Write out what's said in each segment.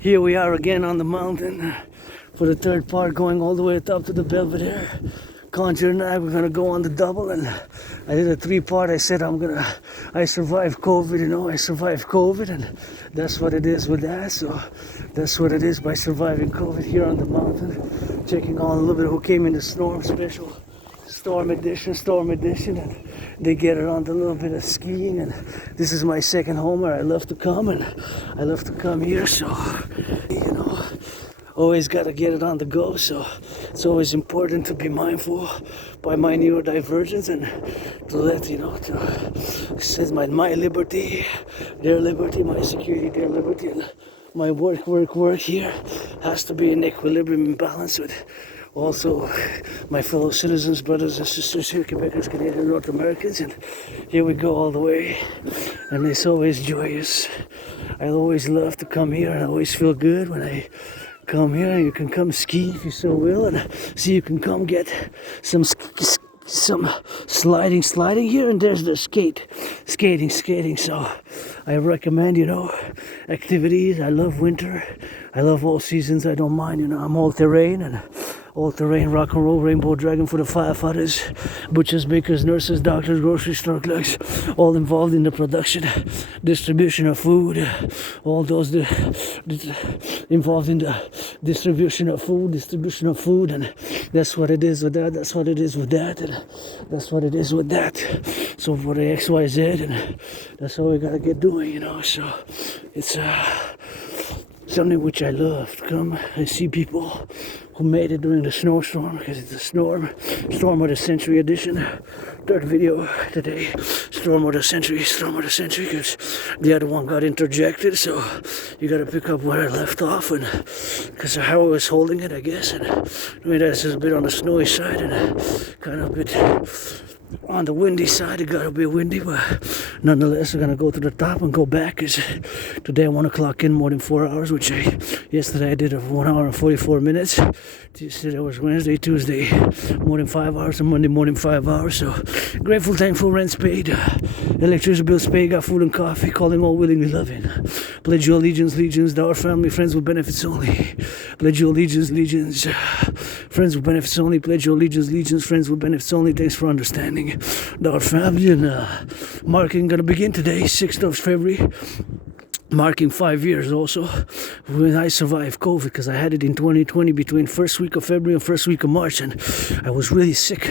Here we are again on the mountain for the third part, going all the way up to the Belvedere. Conjure and I, we're gonna go on the double, and I did a 3-part. I said I survived COVID, I survived COVID, and that's what it is with that. So that's what it is by surviving COVID here on the mountain. Checking on a little bit who came in the storm special. Storm edition, and they get around a little bit of skiing, and this is my second home where I love to come, and I love to come here, so always got to get it on the go. So it's always important to be mindful by my neurodivergence and to let says my liberty, their liberty, my security, their liberty, and my work here has to be in equilibrium and balance with also my fellow citizens, brothers and sisters here, Quebecers, Canadians, North Americans, and here we go all the way, and it's always joyous. I always love to come here, and I always feel good when I come here. You can come ski if you so will, and see, you can come get some sliding here, and there's the skating. So I recommend activities. I love winter, I love all seasons. I don't mind. I'm all terrain rock and roll, rainbow dragon for the firefighters, butchers, bakers, nurses, doctors, grocery store clerks, all involved in the production, distribution of food, all those involved in the distribution of food, and that's what it is with that, and that's what it is with that. So for the XYZ, and that's all we gotta get doing, so it's something which I love, to come and see people who made it during the snowstorm, because it's a storm of the century edition. Third video today, storm of the century, because the other one got interjected, so you gotta pick up where I left off, and because of how I was holding it, I guess, and that's a bit on the snowy side, and kind of a bit on the windy side. It gotta be windy, but nonetheless, we're gonna go to the top and go back, because today I want to clock in more than 4 hours, which yesterday I did of 1 hour and 44 minutes. Yesterday was Wednesday, Tuesday more than 5 hours, and Monday more than 5 hours. So grateful, thankful, rent's paid, electricity bills paid, got food and coffee, calling all willingly loving. Pledge your allegiance, to our family, friends with benefits only. Pledge your allegiance, friends with benefits only. Pledge your allegiance, friends with benefits only. Thanks for understanding. Our family, and marking gonna begin today, 6th of February. Marking 5 years also when I survived COVID, because I had it in 2020 between first week of February and first week of March, and I was really sick.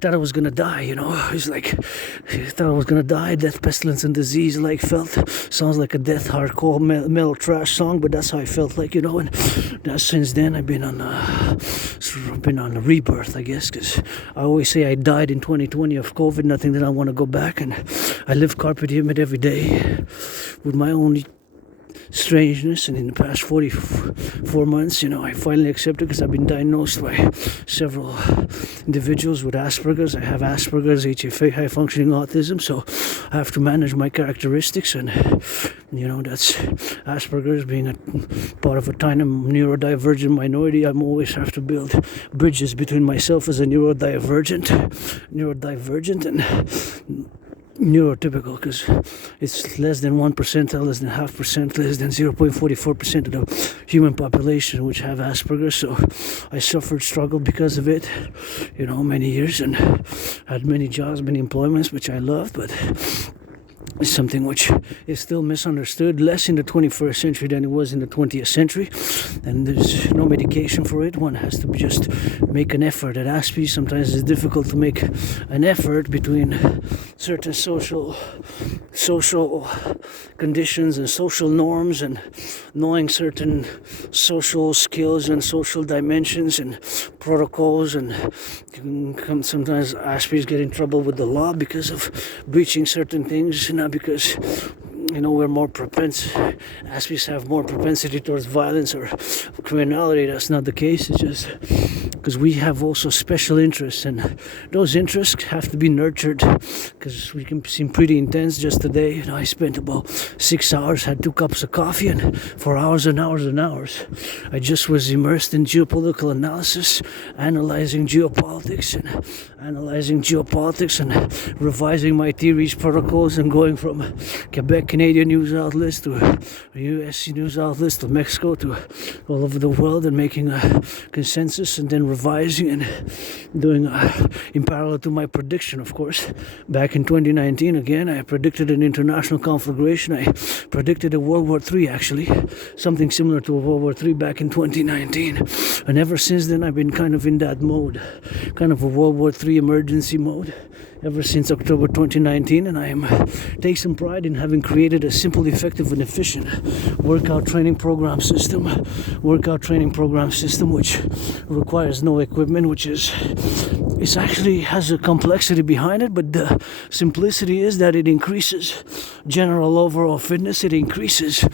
Thought I was gonna die, It's like thought I was gonna die. Death, pestilence, and disease. Felt sounds like a death hardcore metal trash song, but that's how I felt like, And since then I've been on a rebirth, I guess, because I always say I died in 2020 of COVID. Nothing that I want to go back, and I live carpe diem it every day with my own strangeness. And in the past 44 months, I finally accepted, because I've been diagnosed by several individuals with Asperger's. I have Asperger's, HFA, high functioning autism, so I have to manage my characteristics, and that's Asperger's being a part of a tiny neurodivergent minority. I always have to build bridges between myself as a neurodivergent and neurotypical, because it's less than 1%, less than 0.5%, less than 0.44% of the human population which have Asperger's. So I struggled because of it, many years, and had many jobs, many employments, which I loved, but it's something which is still misunderstood, less in the 21st century than it was in the 20th century, and there's no medication for it. One has to just make an effort. At N.A.C.W.P, sometimes it's difficult to make an effort between certain social conditions and social norms, and knowing certain social skills and social dimensions and protocols, and sometimes N.A.C.W.Ps get in trouble with the law because of breaching certain things, not because we're more N.A.C.W.Ps have more propensity towards violence or criminality. That's not the case. It's just because we have also special interests, and those interests have to be nurtured, because we can seem pretty intense. Just today, I spent about 6 hours, had 2 cups of coffee, and for hours and hours and hours, I just was immersed in geopolitical analysis, analyzing geopolitics and revising my theories, protocols, and going from Quebec, Canada, Canadian news outlets to US news outlets to Mexico to all over the world, and making a consensus and then revising and doing in parallel to my prediction, of course. Back in 2019, again, I predicted an international conflagration. I predicted a World War III, actually, something similar to a World War III back in 2019. And ever since then, I've been kind of in that mode, kind of a World War III emergency mode, ever since October 2019, and I take some pride in having created a simple, effective, and efficient workout training program system, which requires no equipment, which is it actually has a complexity behind it, but the simplicity is that it increases general overall fitness, it increases